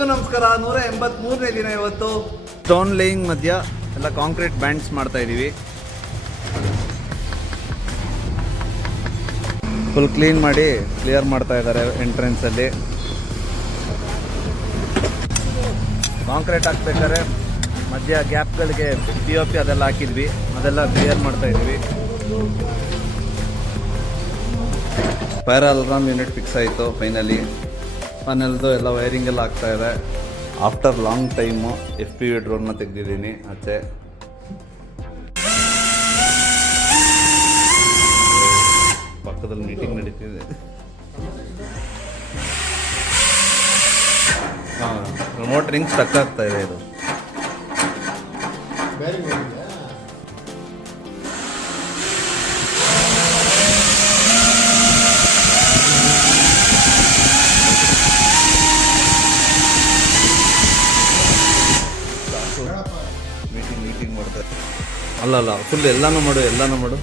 ಎಲ್ರಿಗೂ ನಮಸ್ಕಾರ. 183ನೇ ದಿನ ಇವತ್ತು. ಸ್ಟೋನ್ ಲೇಯಿಂಗ್ ಮಧ್ಯ ಎಲ್ಲ ಕಾಂಕ್ರೀಟ್ ಬ್ಯಾಂಡ್ಸ್ ಮಾಡ್ತಾ ಇದೀವಿ. ಫುಲ್ ಕ್ಲೀನ್ ಮಾಡಿ ಕ್ಲಿಯರ್ ಮಾಡ್ತಾ ಇದ್ದಾರೆ ಎಂಟ್ರೆನ್ಸ್ ಅಲ್ಲಿ. ಕಾಂಕ್ರೀಟ್ ಹಾಕ್ಬೇಕಾದ್ರೆ ಮಧ್ಯ ಗ್ಯಾಪ್ಗಳಿಗೆ POP ಅದೆಲ್ಲ ಹಾಕಿದ್ವಿ, ಅದೆಲ್ಲ ಕ್ಲಿಯರ್ ಮಾಡ್ತಾ ಇದೀವಿ. ಫೈರ್ ಅಲಾರ್ಮ್ ಯೂನಿಟ್ ಫಿಕ್ಸ್ ಆಯಿತು ಫೈನಲಿ. ಮನೆಯಲ್ದು ಎಲ್ಲ ವೈರಿಂಗ್ ಎಲ್ಲ ಆಗ್ತಾ ಇದೆ. ಆಫ್ಟರ್ ಲಾಂಗ್ ಟೈಮು FPV ಡ್ರೋನ್ನ ತೆಗೆದಿದ್ದೀನಿ ಆಚೆ. ಪಕ್ಕದಲ್ಲಿ ಮೀಟಿಂಗ್ ನಡೀತಿದೆ. ಹಾಂ, ರಿಮೋಟ್ ರಿಂಗ್ ಸ್ಟಕ್ ಆಗ್ತಾ ಇದೆ. ಇದು ಮೀಟಿಂಗ್ ಮಾಡ್ತಾರೆ. ಅಲ್ಲ ಫುಲ್ ಎಲ್ಲಾನು ಮಾಡು.